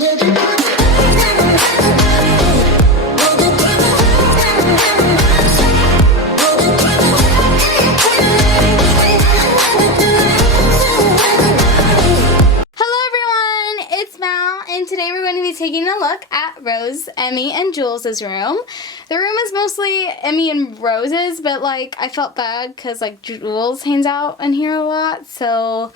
Today we're going to be taking a look at Rose, Emmie, and Jules' room. The room is mostly Emmie and Rose's, but like I felt bad because like Jules hangs out in here a lot, so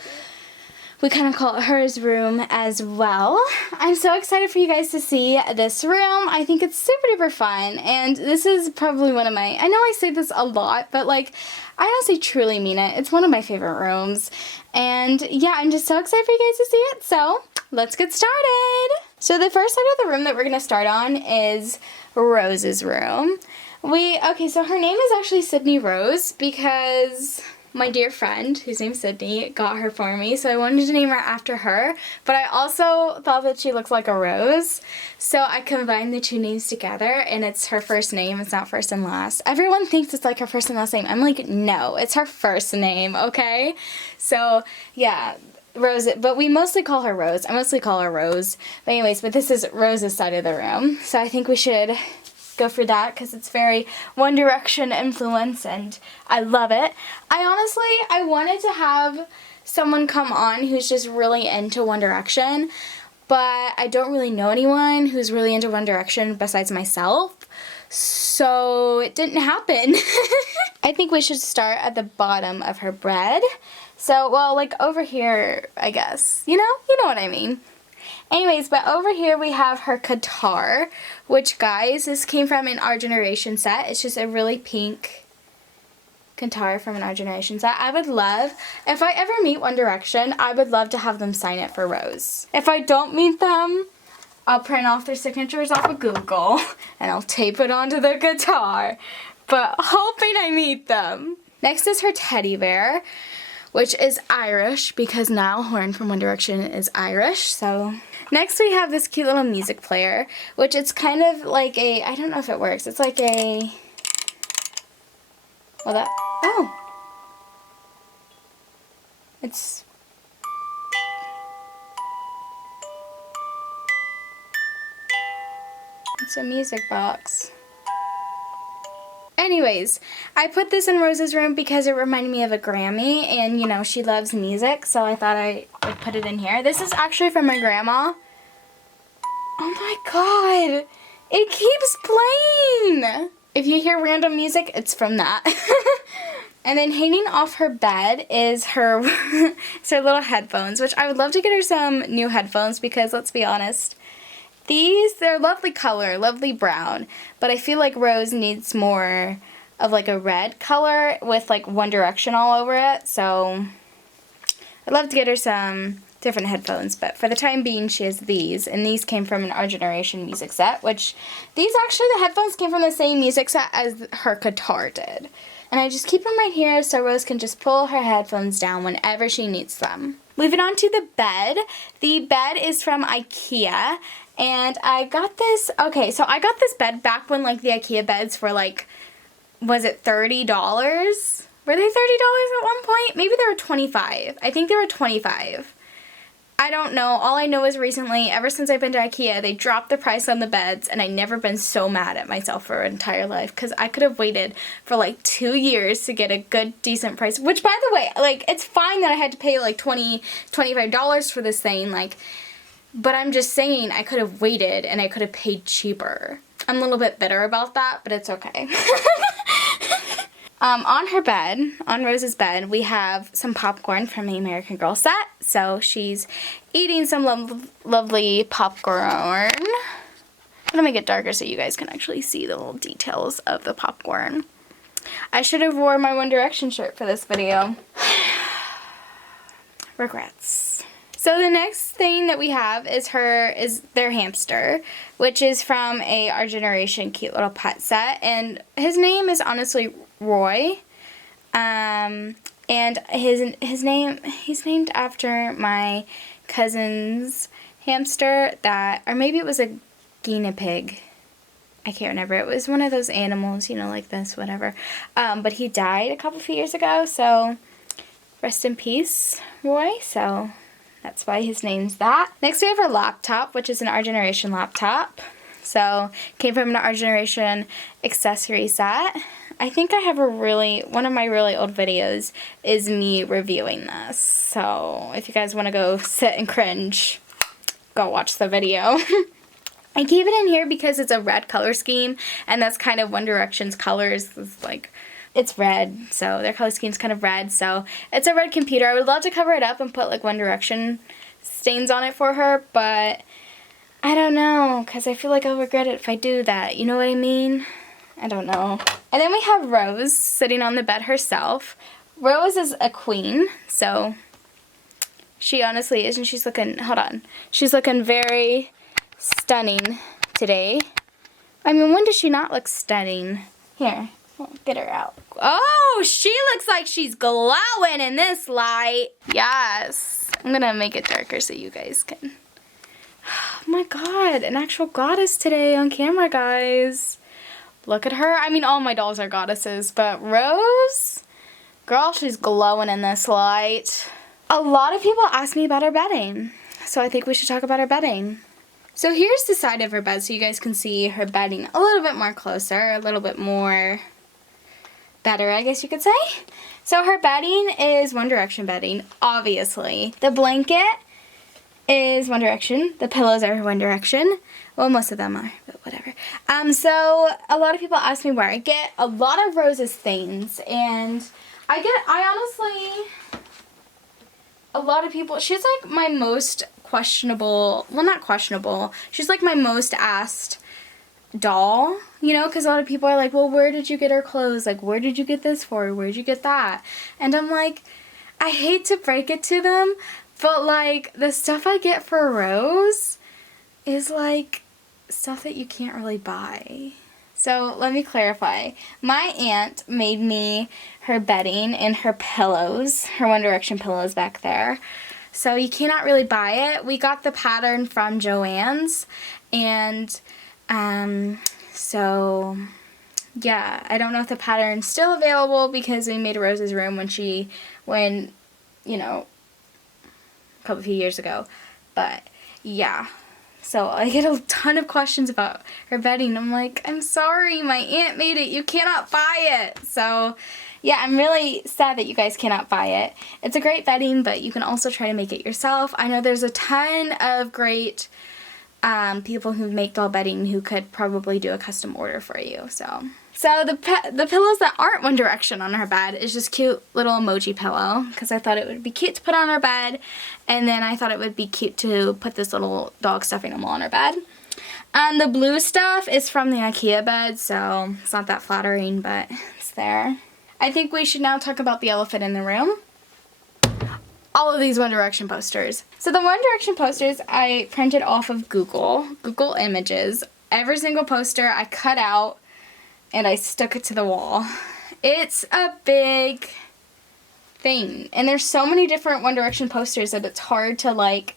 we kind of call it hers room as well. I'm so excited for you guys to see this room. I think it's super duper fun, and this is probably one of my, I know I say this a lot, but like I honestly truly mean it. It's one of my favorite rooms, and yeah, I'm just so excited for you guys to see it, so let's get started. So the first side of the room that we're going to start on is Rose's room. Okay, so her name is actually Sydney Rose because my dear friend, whose name's Sydney, got her for me, so I wanted to name her after her, but I also thought that she looks like a rose, so I combined the two names together, and it's her first name. It's not first and last. Everyone thinks it's like her first and last name. I'm like, no, it's her first name, okay? So, yeah. Rose, but we mostly call her Rose. I mostly call her Rose. But anyways, this is Rose's side of the room. So I think we should go for that because it's very One Direction influence and I love it. I wanted to have someone come on who's just really into One Direction, but I don't really know anyone who's really into One Direction besides myself. So it didn't happen. I think we should start at the bottom of her bed. So, well, like over here, I guess. You know what I mean. Anyways, but over here we have her guitar, which, guys, this came from an Our Generation set. It's just a really pink guitar from an Our Generation set. I would love, if I ever meet One Direction, I would love to have them sign it for Rose. If I don't meet them, I'll print off their signatures off of Google and I'll tape it onto the guitar. But hoping I meet them. Next is her teddy bear, which is Irish because Niall Horan from One Direction is Irish. So next we have this cute little music player, which it's kind of like a, I don't know if it works. It's like a, well that, oh. It's a music box. Anyways, I put this in Rose's room because it reminded me of a Grammy, and you know, she loves music, so I thought I would put it in here. This is actually from my grandma. Oh my god, it keeps playing! If you hear random music, it's from that. And then hanging off her bed is her, it's her little headphones, which I would love to get her some new headphones because, let's be honest, they're lovely color, lovely brown, but I feel like Rose needs more of like a red color with like One Direction all over it, so I'd love to get her some different headphones, but for the time being she has these, and these came from an Our Generation music set, which the headphones came from the same music set as her guitar did. And I just keep them right here so Rose can just pull her headphones down whenever she needs them. Moving on to the bed. The bed is from IKEA. And I got this, okay, so I got this bed back when, like, the IKEA beds were, like, was it $30? Were they $30 at one point? Maybe they were $25. I think they were $25. I don't know. All I know is recently, ever since I've been to IKEA, they dropped the price on the beds, and I've never been so mad at myself for an entire life, because I could have waited for, like, 2 years to get a good, decent price, which, by the way, like, it's fine that I had to pay, like, $25 for this thing, like, but I'm just saying I could have waited and I could have paid cheaper. I'm a little bit bitter about that, but it's okay. On her bed, on Rose's bed, we have some popcorn from the American Girl set. So she's eating some lovely popcorn. Let me get darker so you guys can actually see the little details of the popcorn. I should have worn my One Direction shirt for this video. Regrets. So the next thing that we have is their hamster, which is from Our Generation cute little pet set, and his name is honestly Roy, and he's named after my cousin's hamster or maybe it was a guinea pig. I can't remember. It was one of those animals, you know, like this, whatever. But he died a few years ago, so rest in peace, Roy. So That's why his name's that. Next we have our laptop, which is an Our Generation laptop. So, came from an Our Generation accessory set. I think I have one of my really old videos is me reviewing this. So, if you guys want to go sit and cringe, go watch the video. I keep it in here because it's a red color scheme, and that's kind of One Direction's colors. It's red, so their color scheme's kind of red, so it's a red computer. I would love to cover it up and put like One Direction stains on it for her, but I don't know, because I feel like I'll regret it if I do that. You know what I mean? I don't know. And then we have Rose sitting on the bed herself. Rose is a queen, so she honestly is, and she's looking, hold on, she's looking very stunning today. I mean, when does she not look stunning? Here, get her out. Oh, she looks like she's glowing in this light. Yes. I'm gonna make it darker so you guys can. Oh my god, an actual goddess today on camera, guys. Look at her. I mean, all my dolls are goddesses, but Rose, girl, she's glowing in this light. A lot of people ask me about her bedding, so I think we should talk about her bedding. So here's the side of her bed so you guys can see her bedding a little bit more closer, a little bit more better, I guess you could say. So her bedding is One Direction bedding, obviously. The blanket is One Direction. The pillows are One Direction. Well, most of them are, but whatever. So a lot of people ask me where I get a lot of Rose's things, and I honestly, a lot of people, she's like my most questionable, well, not questionable, she's like my most asked doll, you know, because a lot of people are like, well, where did you get her clothes? Like, where did you get this for? Where did you get that? And I'm like, I hate to break it to them, but like, the stuff I get for Rose is like stuff that you can't really buy. So let me clarify. My aunt made me her bedding and her pillows, her One Direction pillows back there. So you cannot really buy it. We got the pattern from Joann's, and so yeah, I don't know if the pattern's still available because we made Rose's room when you know, a few years ago. But yeah. So I get a ton of questions about her bedding. I'm like, I'm sorry, my aunt made it. You cannot buy it. So yeah, I'm really sad that you guys cannot buy it. It's a great bedding, but you can also try to make it yourself. I know there's a ton of great people who make doll bedding who could probably do a custom order for you. So the pillows that aren't One Direction on her bed is just cute little emoji pillow, because I thought it would be cute to put on her bed, and then I thought it would be cute to put this little dog stuffed animal on her bed. And the blue stuff is from the IKEA bed, so it's not that flattering, but it's there. I think we should now talk about the elephant in the room. All of these One Direction posters. So the One Direction posters I printed off of Google Images. Every single poster I cut out and I stuck it to the wall. It's a big thing. And there's so many different One Direction posters that it's hard to like,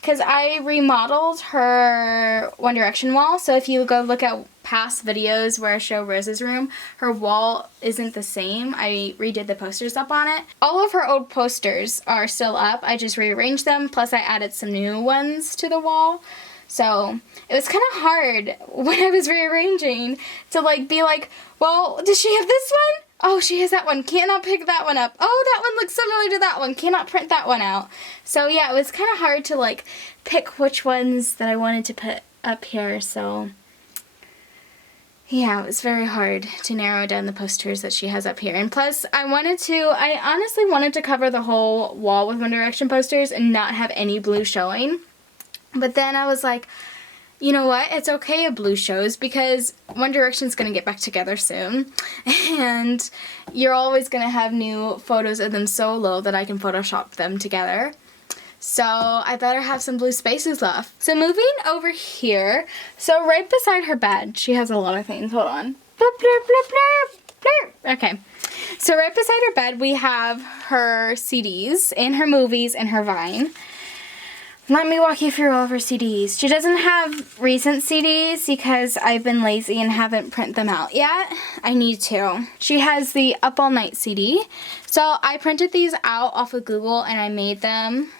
because I remodeled her One Direction wall. So if you go look at past videos where I show Rose's room, her wall isn't the same. I redid the posters up on it. All of her old posters are still up. I just rearranged them, plus I added some new ones to the wall. So it was kind of hard when I was rearranging to like be like, well, does she have this one? Oh, she has that one. Cannot pick that one up. Oh, that one looks similar to that one. Cannot print that one out. So yeah, it was kind of hard to like pick which ones that I wanted to put up here. So yeah, it was very hard to narrow down the posters that she has up here. And plus, I honestly wanted to cover the whole wall with One Direction posters and not have any blue showing. But then I was like, you know what? It's okay if blue shows, because One Direction's going to get back together soon. And you're always going to have new photos of them solo that I can Photoshop them together. So I better have some blue spaces left. So moving over here, so right beside her bed, she has a lot of things. Hold on. Blurp, blurp, blurp, blurp, blurp. Okay. So right beside her bed, we have her CDs and her movies and her Vine. Let me walk you through all of her CDs. She doesn't have recent CDs because I've been lazy and haven't printed them out yet. I need to. She has the Up All Night CD. So I printed these out off of Google and I made them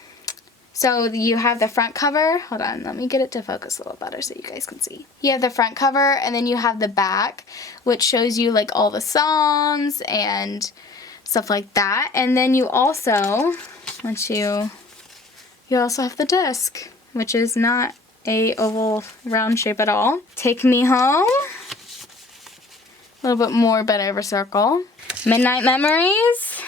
So you have the front cover. Hold on, let me get it to focus a little better so you guys can see. You have the front cover, and then you have the back, which shows you like all the songs and stuff like that. And then you also, you also have the disc, which is not a oval round shape at all. Take Me Home. A little bit more bent over circle. Midnight Memories.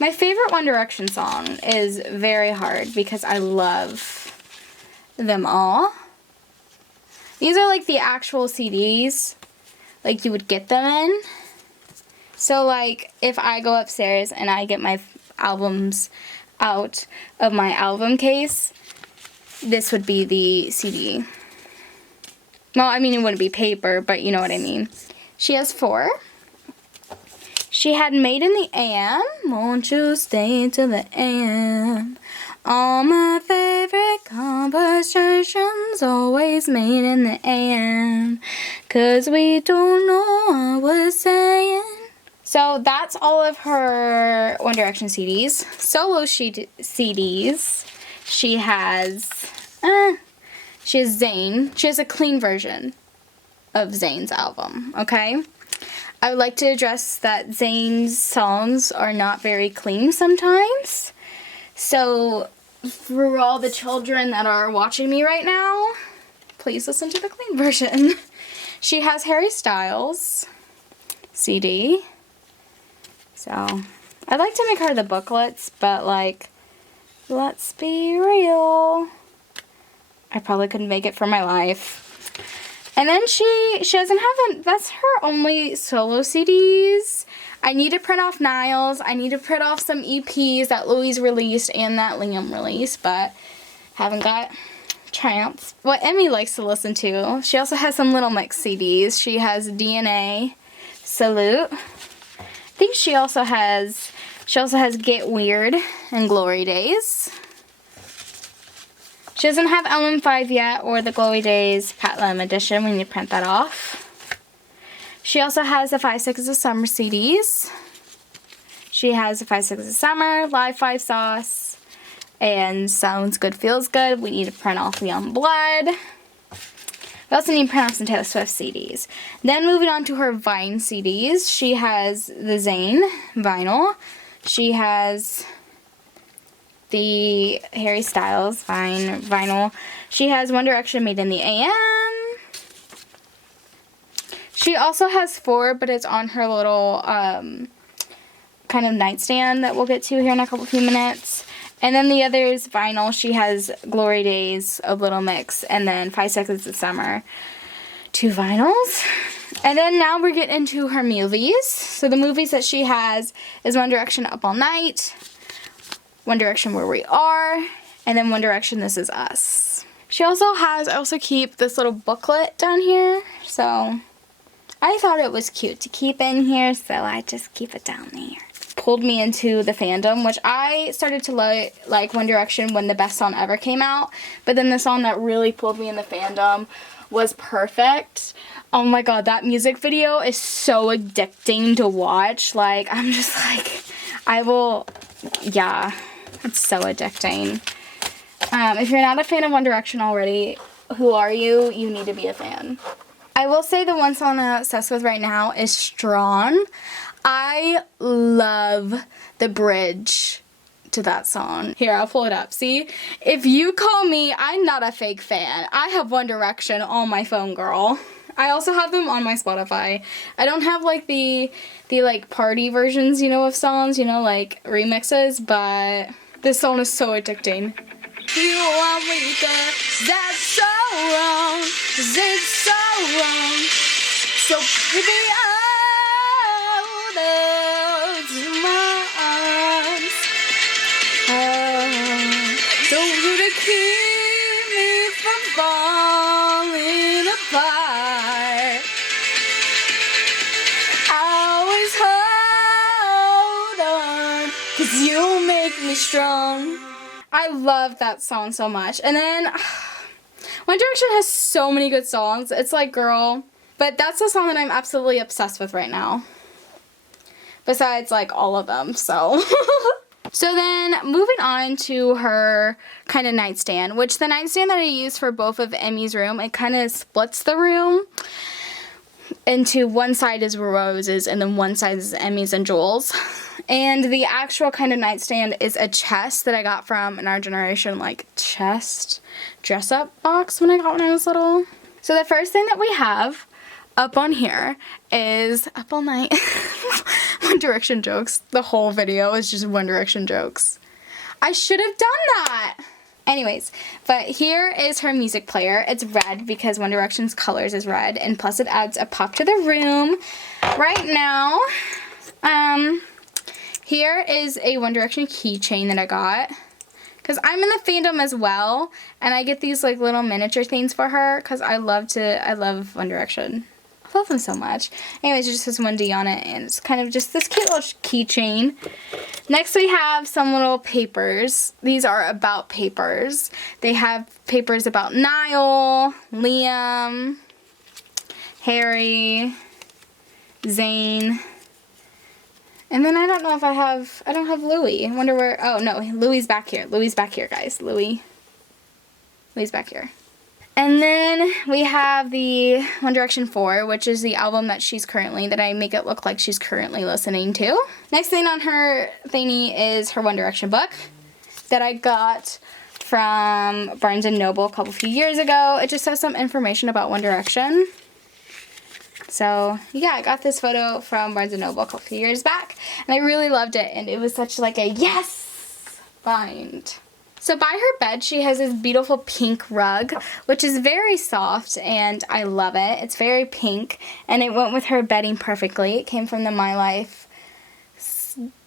My favorite One Direction song is very hard because I love them all. These are like the actual CDs, like you would get them in. So like if I go upstairs and I get my albums out of my album case, this would be the CD. Well, I mean, it wouldn't be paper, but you know what I mean. She has 4. She had Made in the AM. Won't you stay till the end? All my favorite conversations always made in the AM. 'Cause we don't know what we're saying. So that's all of her One Direction CDs. Solo CDs. She has Zayn. She has a clean version of Zayn's album, okay? I would like to address that Zayn's songs are not very clean sometimes. So for all the children that are watching me right now, please listen to the clean version. She has Harry Styles CD. So I'd like to make her the booklets, but like, let's be real, I probably couldn't make it for my life. And then she doesn't have that's her only solo CDs. I need to print off Niall's. I need to print off some EPs that Louise released and that Liam released, but haven't got chance. What Emmie likes to listen to. She also has some Little Mix CDs. She has DNA, Salute. I think she also has Get Weird and Glory Days. She doesn't have LM5 yet or the Glory Days Pat Lam edition. We need to print that off. She also has the 5 Seconds of Summer CDs. She has the 5 Seconds of Summer, Live 5 Sauce, and Sounds Good Feels Good. We need to print off Young Blood. We also need to print off some Taylor Swift CDs. Then moving on to her Vine CDs. She has the Zayn vinyl. She has the Harry Styles vinyl. She has One Direction Made in the AM. She also has 4, but it's on her little kind of nightstand that we'll get to here in a few minutes. And then the others vinyl. She has Glory Days of Little Mix and then 5 Seconds of Summer. 2 vinyls. And then now we're getting into her movies. So the movies that she has is One Direction Up All Night, One Direction Where We Are, and then One Direction This Is Us. She also has, I also keep this little booklet down here. So I thought it was cute to keep in here, so I just keep it down there. Pulled me into the fandom, which I started to like One Direction when the Best Song Ever came out. But then the song that really pulled me in the fandom was Perfect. Oh my god, that music video is so addicting to watch. Like, I'm just like, yeah, it's so addicting. If you're not a fan of One Direction already, who are you? You need to be a fan. I will say the one song that I'm obsessed with right now is Strong. I love the bridge to that song. Here, I'll pull it up. See? If you call me, I'm not a fake fan. I have One Direction on my phone, girl. I also have them on my Spotify. I don't have like the like party versions, you know, of songs, you know, like remixes, but this song is so addicting. You are weaker, that's so wrong, 'cause it's so wrong. So give me out of my arms. Don't you to keep me from falling apart. I always hold on, 'cause you make me strong. I love that song so much. And then One Direction has so many good songs. It's like, girl. But that's the song that I'm absolutely obsessed with right now. Besides, like, all of them, so. So then moving on to her kind of nightstand, which the nightstand that I use for both of Emmie's room, it kind of splits the room into one side is Rose's and then one side is Emmie's and Jules. And the actual kind of nightstand is a chest that I got from an Our Generation like chest dress up box when I was little. So the first thing that we have up on here is Up All Night. One Direction jokes. The whole video is just One Direction jokes. I should have done that. Anyways, but here is her music player. It's red because One Direction's colors is red, and plus it adds a pop to the room. Right now, here is a One Direction keychain that I got. Because I'm in the fandom as well, and I get these like little miniature things for her because I love One Direction. I love them so much. Anyways, it just has 1D on it, and it's kind of just this cute little keychain. Next we have some little papers. These are about papers. They have papers about Niall, Liam, Harry, Zayn. And then I don't know if I don't have Louis. I wonder where, oh no, Louis back here. Louis back here, guys. Louis back here. And then we have the One Direction 4, which is the album that I make it look like she's currently listening to. Next thing on her thingy is her One Direction book that I got from Barnes & Noble a few years ago. It just has some information about One Direction. So, yeah, I got this photo from Barnes & Noble a few years back, and I really loved it, and it was such like a yes find. So by her bed, she has this beautiful pink rug, which is very soft, and I love it. It's very pink, and it went with her bedding perfectly. It came from the My Life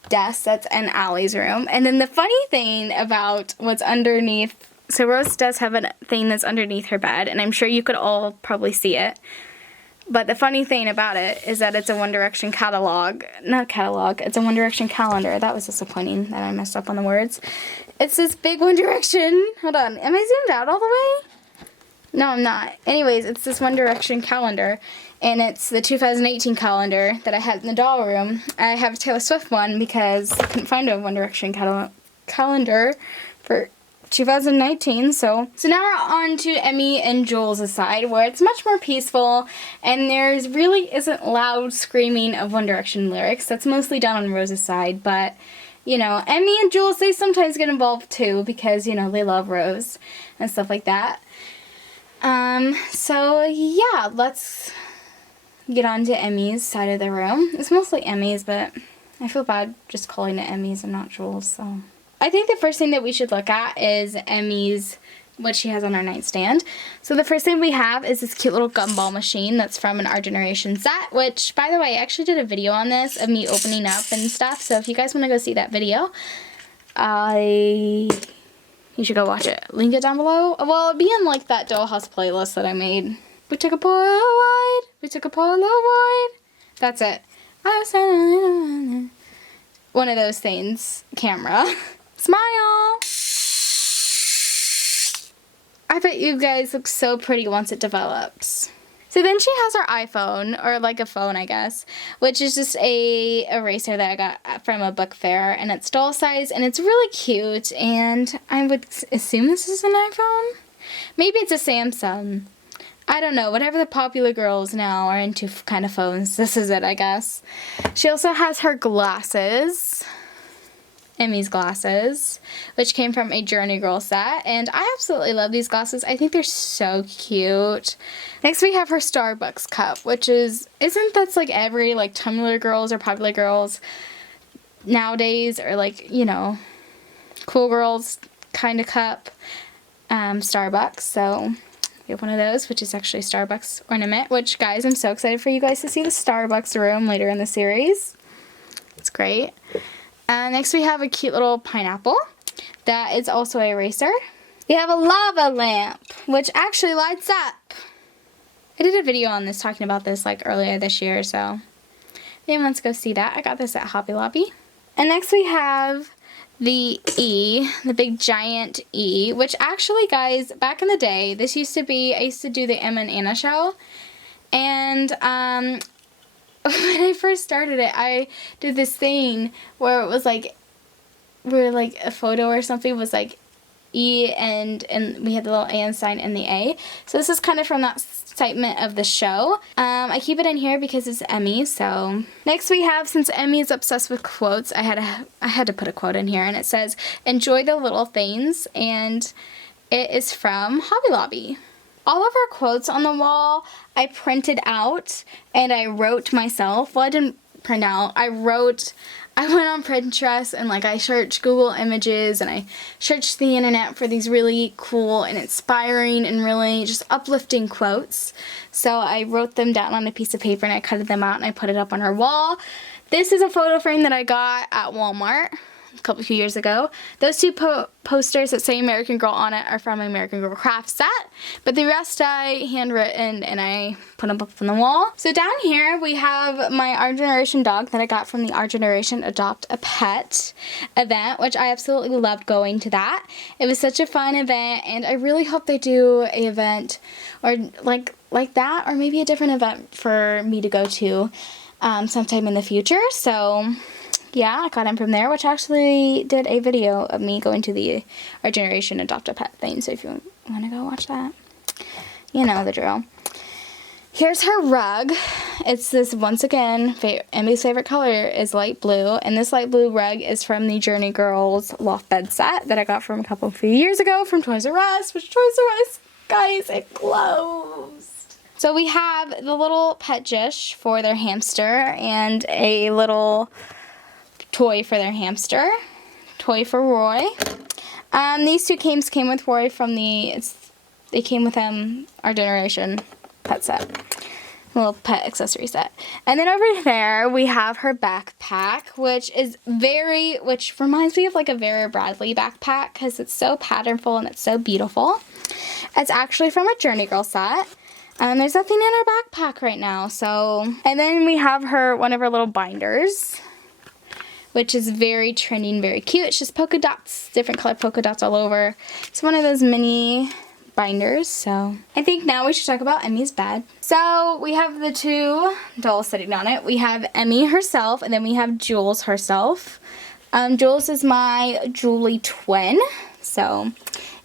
desk that's in Allie's room. And then the funny thing about what's underneath, so Rose does have a thing that's underneath her bed, and I'm sure you could all probably see it. But the funny thing about it is that it's a One Direction catalog. Not catalog, it's a One Direction calendar. That was disappointing that I messed up on the words. It's this big One Direction. Hold on, am I zoomed out all the way? No, I'm not. Anyways, it's this One Direction calendar. And it's the 2018 calendar that I had in the doll room. I have a Taylor Swift one because I couldn't find a One Direction calendar for 2019, so now we're on to Emmie and Jules' side, where it's much more peaceful, and there's really isn't loud screaming of One Direction lyrics. That's mostly done on Rose's side, but, you know, Emmie and Jules, they sometimes get involved too, because, you know, they love Rose and stuff like that. So, yeah, let's get on to Emmie's side of the room. It's mostly Emmie's, but I feel bad just calling it Emmie's and not Jules, so I think the first thing that we should look at is Emmie's, what she has on her nightstand. So the first thing we have is this cute little gumball machine that's from an Our Generation set, which, by the way, I actually did a video on this of me opening up and stuff, so if you guys want to go see that video, you should go watch it. Link it down below. Well, it'll be in, like, that Dollhouse playlist that I made. We took a Polaroid, we took a Polaroid. That's it. I was one of those things. Camera. Smile! I bet you guys look so pretty once it develops. So then she has her iPhone, or like a phone I guess, which is just a eraser that I got from a book fair, and it's doll size, and it's really cute, and I would assume this is an iPhone? Maybe it's a Samsung. I don't know, whatever the popular girls now are into kind of phones, this is it I guess. She also has her glasses. Emmie's glasses, which came from a Journey Girl set, and I absolutely love these glasses. I think they're so cute. Next we have her Starbucks cup, which isn't that's like every like Tumblr girls or popular girls nowadays, or like, you know, cool girls kind of cup, Starbucks. So we have one of those, which is actually a Starbucks ornament, which, guys, I'm so excited for you guys to see the Starbucks room later in the series. It's great. Next we have a cute little pineapple that is also a eraser. We have a lava lamp, which actually lights up. I did a video on this talking about this like earlier this year, so if anyone wants to go see that, I got this at Hobby Lobby. And next we have the E, the big giant E, which actually, guys, back in the day, this used to be, I used to do the Emma and Anna show, and when I first started it, I did this thing where it was like where like a photo or something was like E and we had the little and sign and the A. So this is kind of from that segment of the show. I keep it in here because it's Emmie. So next we have, since Emmie is obsessed with quotes, I had to put a quote in here, and it says, "Enjoy the little things," and it is from Hobby Lobby. All of her quotes on the wall I printed out and I wrote myself. Well, I didn't print out. I went on Pinterest and like I searched Google Images and I searched the internet for these really cool and inspiring and really just uplifting quotes. So I wrote them down on a piece of paper and I cut them out and I put it up on her wall. This is a photo frame that I got at Walmart a few years ago. Those two posters that say American Girl on it are from American Girl craft set, but the rest I handwritten and I put them up on the wall. So down here we have my Our Generation dog that I got from the Our Generation Adopt a Pet event, which I absolutely loved going to that. It was such a fun event, and I really hope they do an event or like that, or maybe a different event for me to go to sometime in the future. So yeah, I got him from there, which actually did a video of me going to the Our Generation Adopt a Pet thing, so if you want to go watch that, you know the drill. Here's her rug. It's this, once again, Emmie's favorite color is light blue, and this light blue rug is from the Journey Girls loft bed set that I got from a few years ago from Toys R Us, which Toys R Us, guys, it closed. So we have the little pet dish for their hamster and a little toy for their hamster, toy for Roy. These two came with Roy from they came with Our Generation pet set, little pet accessory set. And then over there we have her backpack, which reminds me of like a Vera Bradley backpack because it's so patternful and it's so beautiful. It's actually from a Journey Girl set. There's nothing in her backpack right now, so. And then we have one of her little binders, which is very trending, very cute. It's just polka dots, different color polka dots all over. It's one of those mini binders, so. I think now we should talk about Emmie's bed. So we have the two dolls sitting on it. We have Emmie herself, and then we have Jules herself. Jules is my Julie twin. So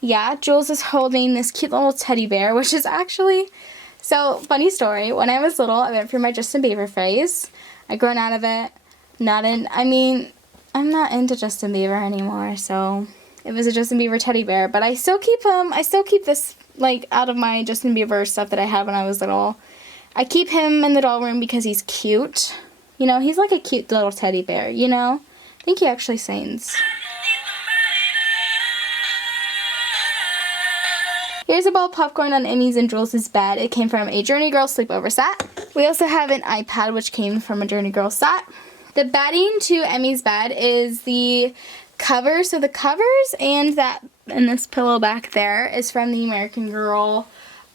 yeah, Jules is holding this cute little teddy bear, which is actually, so funny story. When I was little, I went through my Justin Bieber phase. I'd grown out of it. I'm not into Justin Bieber anymore, so it was a Justin Bieber teddy bear, but I still keep him. I still keep this, like, out of my Justin Bieber stuff that I had when I was little. I keep him in the doll room because he's cute. You know, he's like a cute little teddy bear, you know? I think he actually sings. Here's a bowl of popcorn on Emmie's and Jules' bed. It came from a Journey Girl sleepover set. We also have an iPad, which came from a Journey Girl set. The bedding to Emmie's bed is the cover. So the covers and this pillow back there is from the American Girl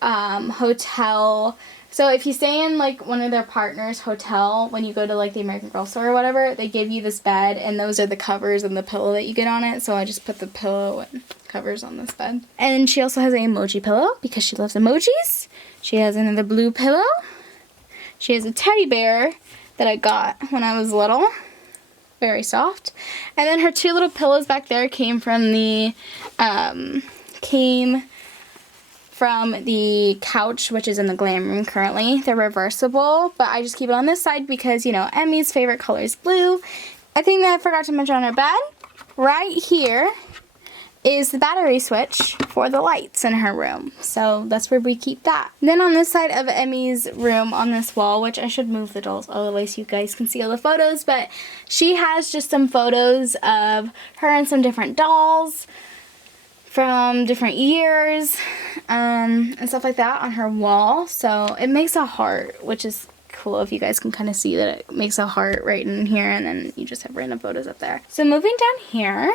hotel. So if you stay in like one of their partners' hotel, when you go to like the American Girl store or whatever, they give you this bed, and those are the covers and the pillow that you get on it. So I just put the pillow and covers on this bed. And she also has an emoji pillow because she loves emojis. She has another blue pillow. She has a teddy bear that I got when I was little. Very soft. And then her two little pillows back there came from the couch, which is in the glam room currently. They're reversible, but I just keep it on this side because, you know, Emmie's favorite color is blue. I think that I forgot to mention on her bed, right here is the battery switch for the lights in her room. So that's where we keep that. And then on this side of Emmie's room, on this wall, which I should move the dolls all the way so you guys can see all the photos, but she has just some photos of her and some different dolls from different years and stuff like that on her wall. So it makes a heart, which is cool if you guys can kind of see that it makes a heart right in here, and then you just have random photos up there. So moving down here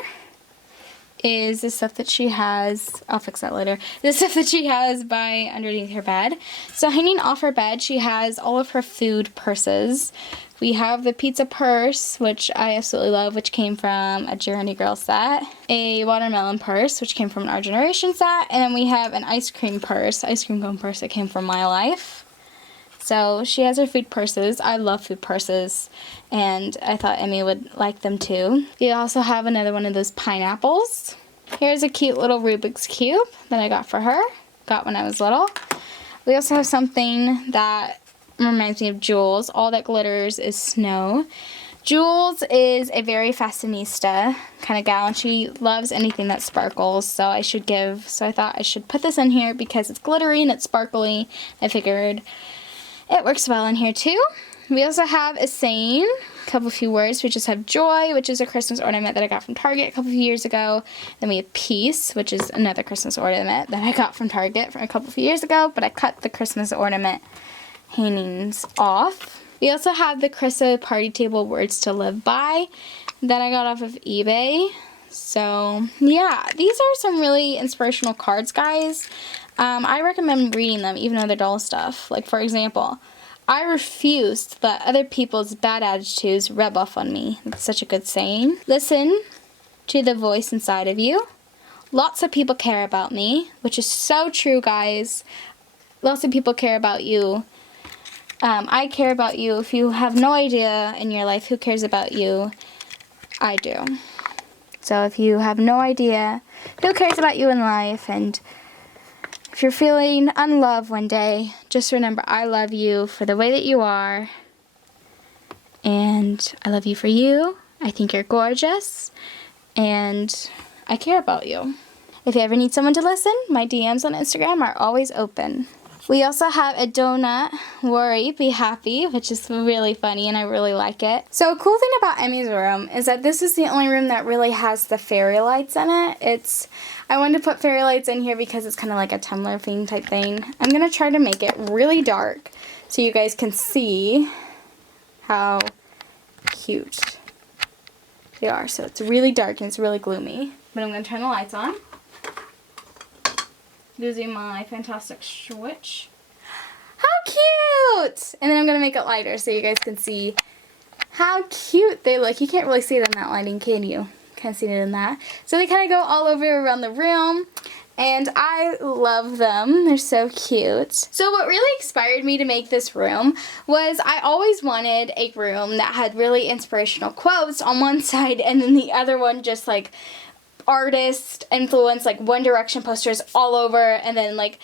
is the stuff that she has, I'll fix that later, the stuff that she has by underneath her bed. So hanging off her bed, she has all of her food purses. We have the pizza purse, which I absolutely love, which came from a Journey Girl set. A watermelon purse, which came from an Our Generation set. And then we have an ice cream cone purse that came from My Life. So she has her food purses. I love food purses, and I thought Emmie would like them too. We also have another one of those pineapples. Here's a cute little Rubik's Cube that I got for her. Got when I was little. We also have something that reminds me of Jules. All that glitters is snow. Jules is a very fashionista kind of gal, and she loves anything that sparkles, so I thought I should put this in here because it's glittery and it's sparkly. I figured it works well in here too. We also have a saying, a few words. We just have joy, which is a Christmas ornament that I got from Target a couple of years ago. Then we have peace, which is another Christmas ornament that I got from Target a couple of years ago, but I cut the Christmas ornament hangings off. We also have the Christmas party table words to live by that I got off of eBay. So yeah, these are some really inspirational cards, guys. I recommend reading them even though they're doll stuff. Like, for example, I refuse to let other people's bad attitudes rub off on me. That's such a good saying. Listen to the voice inside of you. Lots of people care about me, which is so true, guys. Lots of people care about you. I care about you. If you have no idea in your life who cares about you, I do. So if you have no idea who cares about you in life, and if you're feeling unloved one day, just remember I love you for the way that you are. And I love you for you. I think you're gorgeous. And I care about you. If you ever need someone to listen, my DMs on Instagram are always open. We also have a donut, worry, be happy, which is really funny and I really like it. So a cool thing about Emmie's room is that this is the only room that really has the fairy lights in it. I wanted to put fairy lights in here because it's kind of like a Tumblr theme type thing. I'm going to try to make it really dark so you guys can see how cute they are. So it's really dark and it's really gloomy. But I'm going to turn the lights on. Using my fantastic switch. How cute! And then I'm going to make it lighter so you guys can see how cute they look. You can't really see them in that lighting, can you? Can't see it in that. So they kind of go all over around the room. And I love them. They're so cute. So what really inspired me to make this room was I always wanted a room that had really inspirational quotes on one side and then the other one just like artist influence, like One Direction posters all over, and then like,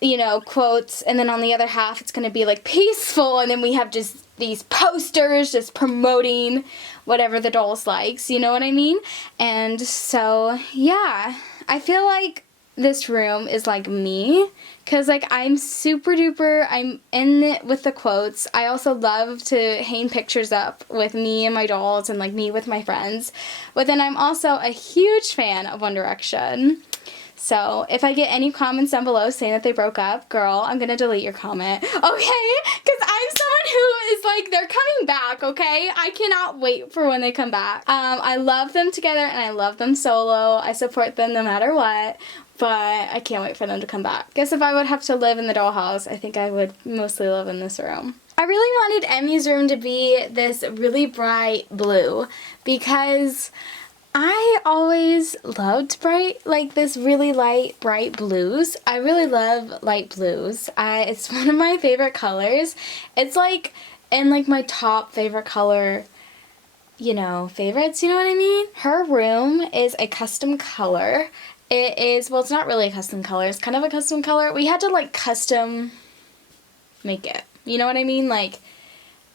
you know, quotes, and then on the other half it's going to be like peaceful, and then we have just these posters just promoting whatever the dolls likes, you know what I mean? And so yeah, I feel like this room is like me, because like I'm super duper, I'm in it with the quotes. I also love to hang pictures up with me and my dolls and like me with my friends, but then I'm also a huge fan of One Direction. So if I get any comments down below saying that they broke up, girl, I'm gonna delete your comment, okay? Because I'm someone who is like, they're coming back, okay? I cannot wait for when they come back. I love them together and I love them solo. I support them no matter what, but I can't wait for them to come back. Guess if I would have to live in the dollhouse, I think I would mostly live in this room. I really wanted Emmie's room to be this really bright blue because I always loved this really light, bright blues. I really love light blues. It's one of my favorite colors. It's like in like my top favorite color, you know, favorites, you know what I mean? Her room is a custom color. It is, well, it's not really a custom color. It's kind of a custom color. We had to like custom make it. You know what I mean? Like,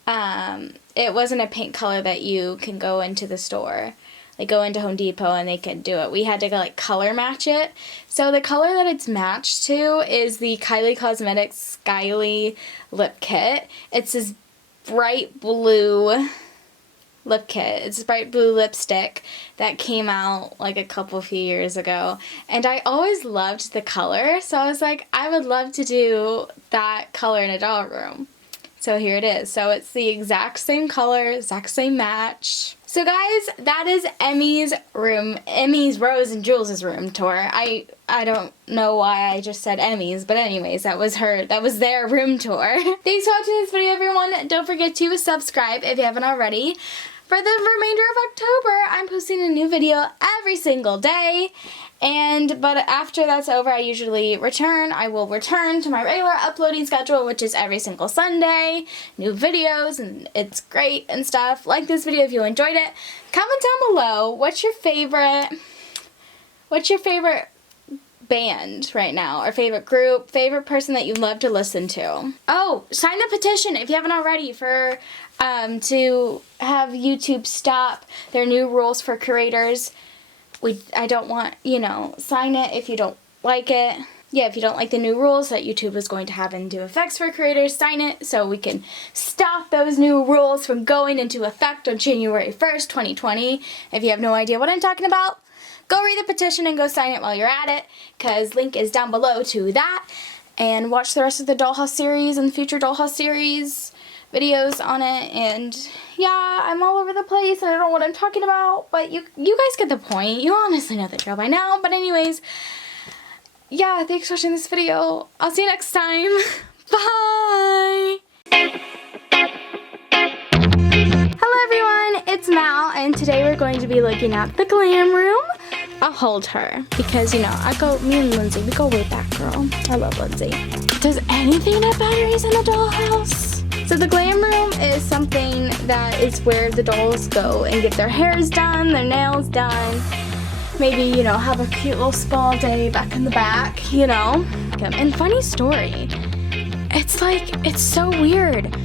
it wasn't a paint color that you can go into the store. Like go into Home Depot and they could do it. We had to like color match it. So the color that it's matched to is the Kylie Cosmetics Skyly Lip Kit. It's this bright blue lip kit. It's a bright blue lipstick that came out like a few years ago. And I always loved the color. So I was like, I would love to do that color in a doll room. So here it is. So it's the exact same color, exact same match. So guys, that is Emmie's room, Emmie's, Rose, and Jules' room tour. I don't know why I just said Emmie's, but anyways, that was their room tour. Thanks for watching this video, everyone. Don't forget to subscribe if you haven't already. For the remainder of October, I'm posting a new video every single day. But after that's over, I will return to my regular uploading schedule, which is every single Sunday, new videos, and it's great and stuff. Like this video if you enjoyed it. Comment down below, what's your favorite band right now, or favorite group, favorite person that you love to listen to. Oh, sign the petition if you haven't already for to have YouTube stop their new rules for creators. I don't want, sign it if you don't like it. Yeah, if you don't like the new rules that YouTube is going to have into effects for creators, sign it so we can stop those new rules from going into effect on January 1st, 2020. If you have no idea what I'm talking about, go read the petition and go sign it while you're at it, because link is down below to that. And watch the rest of the Dollhouse series and future Dollhouse series videos on it. And yeah, I'm all over the place and I don't know what I'm talking about, but you guys get the point. You honestly know the drill by now. But anyways, yeah, thanks for watching this video. I'll see you next time. Bye! Hello everyone, it's Mal, and today we're going to be looking at the glam room. I'll hold her because, me and Lindsay, we go way back, girl. I love Lindsay. Does anything have batteries in the dollhouse? So the glam room is something that is where the dolls go and get their hairs done, their nails done. Maybe, have a cute little spa day back in the back, And funny story, it's so weird.